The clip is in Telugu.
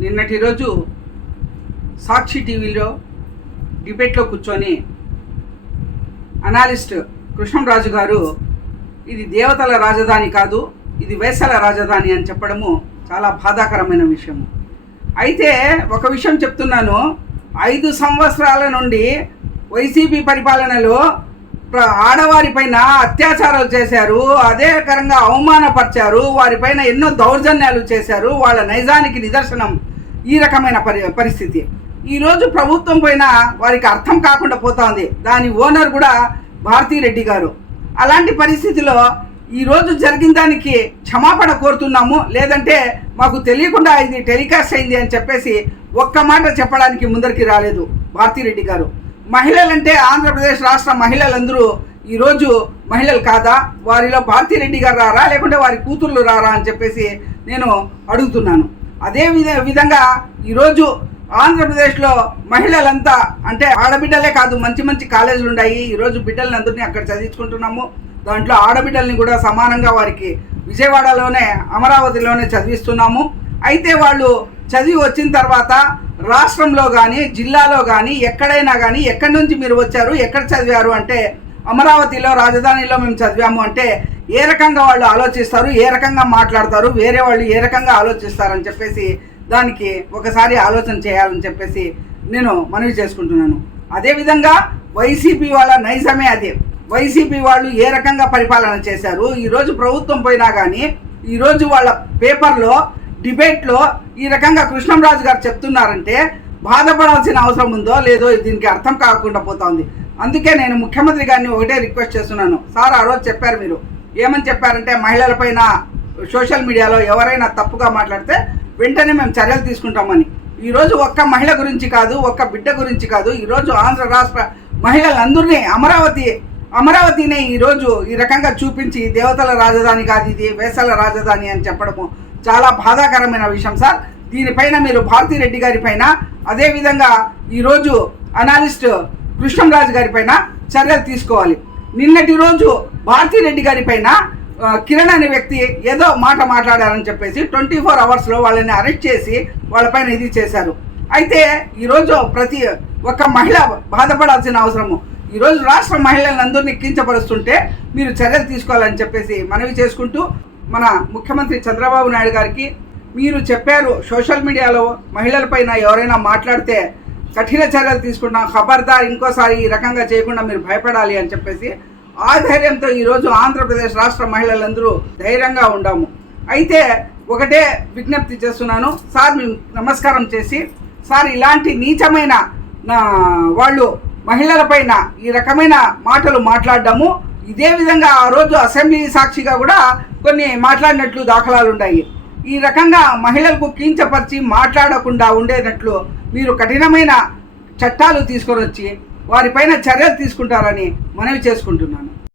నిన్నటి రోజు సాక్షి టీవీలో డిబేట్లో కూర్చొని అనాలిస్ట్ కృష్ణంరాజు గారు ఇది దేవతల రాజధాని కాదు ఇది వేసల రాజధాని అని చెప్పడము చాలా బాధాకరమైన విషయము అయితే ఒక విషయం చెప్తున్నాను. ఐదు సంవత్సరాల నుండి వైసీపీ పరిపాలనలో ఆడవారిపైన అత్యాచారాలు చేశారు అదే రకంగా అవమానపరిచారు వారిపైన ఎన్నో దౌర్జన్యాలు చేశారు వాళ్ళ నైజానికి నిదర్శనం ఈ రకమైన పరి పరిస్థితి. ఈరోజు ప్రభుత్వం పైన వారికి అర్థం కాకుండా పోతోంది. దాని ఓనర్ కూడా భారతీరెడ్డి గారు. అలాంటి పరిస్థితిలో ఈరోజు జరిగిన దానికి క్షమాపణ కోరుతున్నాము. లేదంటే మాకు తెలియకుండా ఇది టెలికాస్ట్ అయింది అని చెప్పేసి ఒక్క మాట చెప్పడానికి ముందరికి రాలేదు భారతీరెడ్డి గారు. మహిళలంటే ఆంధ్రప్రదేశ్ రాష్ట్ర మహిళలందరూ ఈరోజు మహిళలు కాదా? వారిలో భారతీరెడ్డి గారు రారా? లేకుంటే వారి కూతుర్లు రారా అని చెప్పేసి నేను అడుగుతున్నాను. అదే విధ విధంగా ఈరోజు ఆంధ్రప్రదేశ్లో మహిళలంతా అంటే ఆడబిడ్డలే కాదు మంచి మంచి కాలేజీలు ఉన్నాయి ఈరోజు బిడ్డలని అందరినీ అక్కడ చదివించుకుంటున్నాము. దాంట్లో ఆడబిడ్డల్ని కూడా సమానంగా వారికి విజయవాడలోనే అమరావతిలోనే చదివిస్తున్నాము. అయితే వాళ్ళు చదివి వచ్చిన తర్వాత రాష్ట్రంలో కానీ జిల్లాలో కానీ ఎక్కడైనా కానీ ఎక్కడి నుంచి మీరు వచ్చారు ఎక్కడ చదివారు అంటే అమరావతిలో రాజధానిలో మేము చదివాము అంటే ఏ రకంగా వాళ్ళు ఆలోచిస్తారు ఏ రకంగా మాట్లాడతారు వేరే వాళ్ళు ఏ రకంగా ఆలోచిస్తారని చెప్పేసి దానికి ఒకసారి ఆలోచన చేయాలని చెప్పేసి నేను మనవి చేసుకుంటున్నాను. అదేవిధంగా వైసీపీ వాళ్ళ నైజమే అదే. వైసీపీ వాళ్ళు ఏ రకంగా పరిపాలన చేశారు ఈరోజు ప్రభుత్వం పోయినా కానీ ఈరోజు వాళ్ళ పేపర్లో డిబేట్లో ఈ రకంగా కృష్ణంరాజు గారు చెప్తున్నారంటే బాధపడాల్సిన అవసరం ఉందో లేదో దీనికి అర్థం కాకుండా పోతోంది. అందుకే నేను ముఖ్యమంత్రి గారిని ఒకటే రిక్వెస్ట్ చేస్తున్నాను. సార్ ఆ రోజు చెప్పారు మీరు. ఏమని చెప్పారంటే మహిళలపైన సోషల్ మీడియాలో ఎవరైనా తప్పుగా మాట్లాడితే వెంటనే మేము చర్యలు తీసుకుంటామని. ఈరోజు ఒక్క మహిళ గురించి కాదు ఒక్క బిడ్డ గురించి కాదు ఈరోజు ఆంధ్ర రాష్ట్ర మహిళలందరినీ అమరావతి అమరావతినే ఈరోజు ఈ రకంగా చూపించి దేవతల రాజధాని కాదు ఇది వేసల రాజధాని అని చెప్పడము. చాలా బాధాకరమైన విషయం సార్. దీనిపైన మీరు భారతిరెడ్డి గారి పైన అదేవిధంగా ఈరోజు అనాలిస్ట్ కృష్ణంరాజు గారి పైన చర్యలు తీసుకోవాలి. నిన్నటి రోజు భారతిరెడ్డి గారి పైన కిరణ్ అనే వ్యక్తి ఏదో మాట మాట్లాడారని చెప్పేసి ట్వంటీ ఫోర్ అవర్స్లో వాళ్ళని అరెస్ట్ చేసి వాళ్ళపైన ఇది చేశారు. అయితే ఈరోజు ప్రతి ఒక్క మహిళ బాధపడాల్సిన అవసరము. ఈరోజు రాష్ట్ర మహిళలందరినీ కించపరుస్తుంటే మీరు చర్యలు తీసుకోవాలని చెప్పేసి మనవి చేసుకుంటూ మన ముఖ్యమంత్రి చంద్రబాబు నాయుడు గారికి మీరు చెప్పారు సోషల్ మీడియాలో మహిళలపైన ఎవరైనా మాట్లాడితే కఠిన చర్యలు తీసుకుంటాం ఖబర్దార్ ఇంకోసారి ఈ రకంగా చేయకుండా మీరు భయపడాలి అని చెప్పేసి ఆ ధైర్యంతో ఈరోజు ఆంధ్రప్రదేశ్ రాష్ట్ర మహిళలందరూ ధైర్యంగా ఉండాము. అయితే ఒకటే విజ్ఞప్తి చేస్తున్నాను. సార్ మేము నమస్కారం చేసి సార్ ఇలాంటి నీచమైన నా వాళ్ళు మహిళలపైన ఈ రకమైన మాటలు మాట్లాడడము ఇదే విధంగా ఆ రోజు అసెంబ్లీ సాక్షిగా కూడా కొన్ని మాట్లాడినట్లు దాఖలాలు ఉన్నాయి ఈ రకంగా మహిళలకు కించపరిచి మాట్లాడకుండా ఉండేటట్లు మీరు కఠినమైన చట్టాలు తీసుకొని వచ్చి వారిపైన చర్యలు తీసుకుంటారని మనవి చేసుకుంటున్నాను.